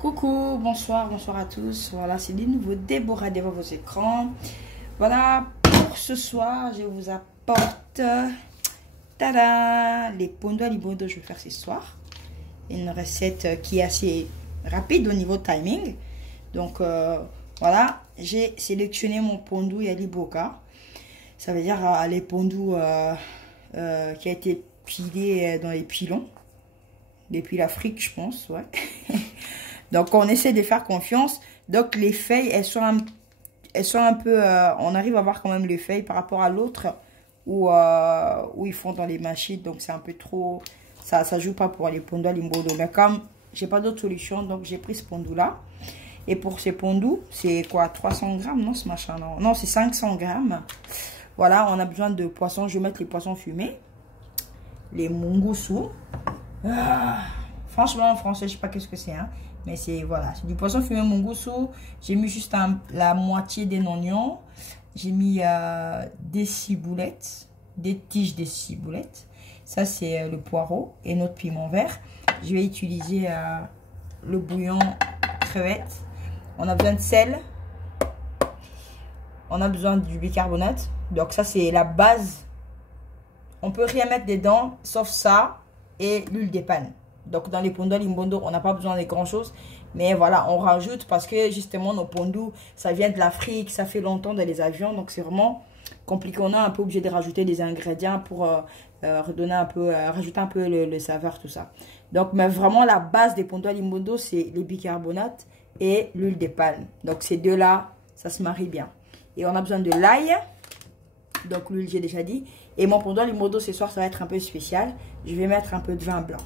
Coucou, bonsoir, bonsoir à tous. Voilà, c'est de nouveau Déborah devant vos écrans. Voilà, pour ce soir, je vous apporte tada, les pondo alibondo. Je vais faire ce soir. Une recette qui est assez rapide au niveau timing. Donc, voilà, j'ai sélectionné mon pondo yaliboka. Ça veut dire les pondous qui a été pilé dans les pilons. Depuis l'Afrique, je pense, ouais. Donc, on essaie de faire confiance. Donc, les feuilles, elles sont un peu... on arrive à voir quand même les feuilles par rapport à l'autre où ils font dans les machines. Donc, c'est un peu trop... Ça joue pas pour les pondous limbodo. Mais comme j'ai pas d'autre solution, donc j'ai pris ce pondou-là. Et pour ces pondous, c'est quoi? 300 grammes, non, ce machin? Non, c'est 500 grammes. Voilà, on a besoin de poissons. Je vais mettre les poissons fumés. Les mungusu. Franchement, en français, je sais pas qu'est-ce que c'est, hein. Mais c'est, voilà, c'est du poisson fumé mungusu. J'ai mis juste la moitié d'un oignon. J'ai mis des ciboulettes, des tiges de ciboulettes. Ça, c'est le poireau et notre piment vert. Je vais utiliser le bouillon crevette. On a besoin de sel. On a besoin du bicarbonate. Donc, ça, c'est la base. On peut rien mettre dedans, sauf ça et l'huile de palme. Donc, dans les pondous limbondo, on n'a pas besoin de grand-chose. Mais voilà, on rajoute parce que justement, nos pondous, ça vient de l'Afrique. Ça fait longtemps dans les avions. Donc, c'est vraiment compliqué. On est un peu obligé de rajouter des ingrédients pour redonner un peu, rajouter un peu le saveur, tout ça. Donc, mais vraiment, la base des pondous limbondo, c'est les bicarbonates et l'huile de palme. Donc, ces deux-là, ça se marie bien. Et on a besoin de l'ail. Donc, l'huile, j'ai déjà dit. Et mon pondou limbondo, ce soir, ça va être un peu spécial. Je vais mettre un peu de vin blanc.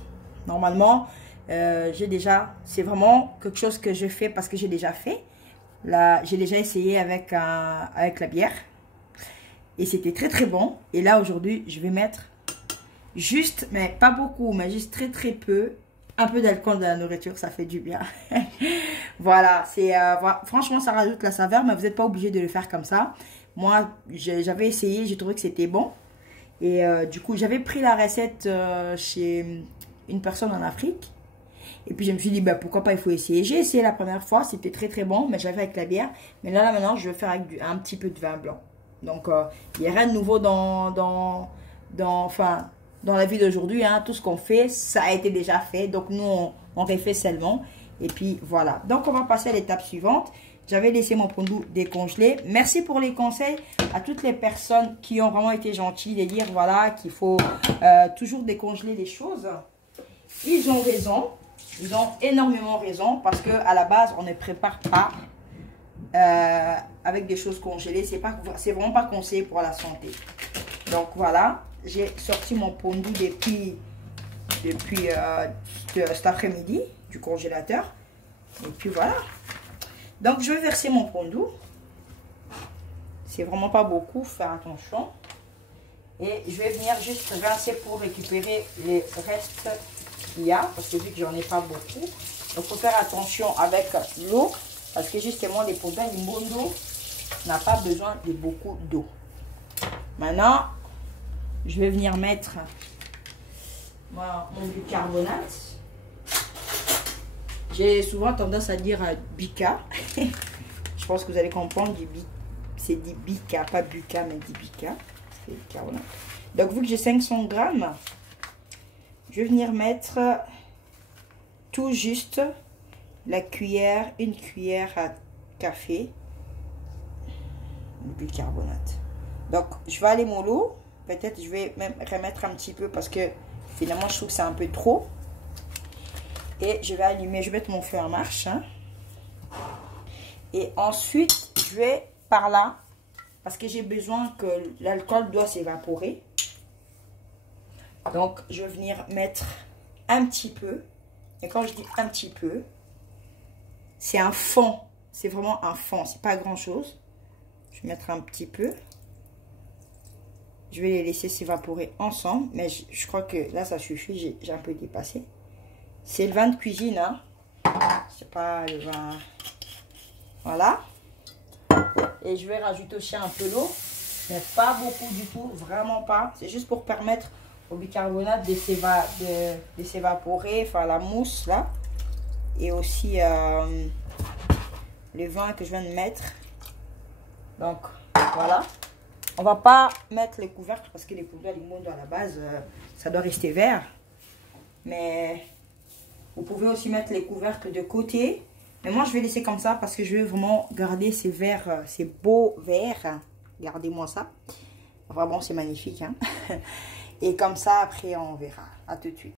Normalement, j'ai déjà... C'est vraiment quelque chose que je fais parce que j'ai déjà fait. Là, j'ai déjà essayé avec la bière. Et c'était très, très bon. Et là, aujourd'hui, je vais mettre juste, mais pas beaucoup, mais juste très, très peu. Un peu d'alcool dans la nourriture, ça fait du bien. Voilà, c'est franchement, ça rajoute la saveur, mais vous n'êtes pas obligé de le faire comme ça. Moi, j'avais essayé, j'ai trouvé que c'était bon. Et du coup, j'avais pris la recette chez une personne en Afrique. Et puis, je me suis dit, bah, pourquoi pas, il faut essayer. J'ai essayé la première fois, c'était très, très bon, mais j'avais avec la bière. Mais là, maintenant, je vais faire avec un petit peu de vin blanc. Donc, il n'y a rien de nouveau dans la vie d'aujourd'hui. Hein. Tout ce qu'on fait, ça a été déjà fait. Donc, nous, on refait seulement. Et puis, voilà. Donc, on va passer à l'étape suivante. J'avais laissé mon pondou décongelé. Merci pour les conseils à toutes les personnes qui ont vraiment été gentilles de dire, voilà, qu'il faut toujours décongeler les choses. Ils ont raison. Ils ont énormément raison parce qu'à la base, on ne prépare pas avec des choses congelées. C'est vraiment pas conseillé pour la santé. Donc, voilà. J'ai sorti mon pondou depuis cet après-midi du congélateur. Et puis, voilà. Donc, je vais verser mon pondou. C'est vraiment pas beaucoup, faire attention. Et je vais venir juste verser pour récupérer les restes qu'il y a. Parce que vu que j'en ai pas beaucoup. Donc, il faut faire attention avec l'eau. Parce que justement, les pondous limbondo n'a pas besoin de beaucoup d'eau. Maintenant, je vais venir mettre mon bicarbonate. J'ai souvent tendance à dire bica. Je pense que vous allez comprendre. C'est dit bica, pas buca, mais dit bica. C'est bicarbonate. Donc, vu que j'ai 500 grammes, je vais venir mettre tout juste la cuillère, une cuillère à café de bicarbonate. Donc, je vais aller mollo. Peut-être je vais même remettre un petit peu parce que finalement, je trouve que c'est un peu trop. Et je vais allumer, je vais mettre mon feu en marche. Hein. Et ensuite, je vais par là, parce que j'ai besoin que l'alcool doit s'évaporer. Donc, je vais venir mettre un petit peu. Et quand je dis un petit peu, c'est un fond. C'est vraiment un fond, c'est pas grand-chose. Je vais mettre un petit peu. Je vais les laisser s'évaporer ensemble. Mais je crois que là, ça suffit. J'ai un peu dépassé. C'est le vin de cuisine, hein. C'est pas le vin... Voilà. Et je vais rajouter aussi un peu d'eau. Mais pas beaucoup du tout. Vraiment pas. C'est juste pour permettre au bicarbonate de s'évaporer. Enfin, la mousse, là. et aussi le vin que je viens de mettre. Donc voilà, on va pas mettre les couvercles parce que les poudres Limondo à la base ça doit rester vert, mais vous pouvez aussi mettre les couvercles de côté, mais moi je vais laisser comme ça parce que je veux vraiment garder ces verres, ces beaux verres. Regardez-moi ça, vraiment c'est magnifique hein. Et comme ça après on verra. À tout de suite.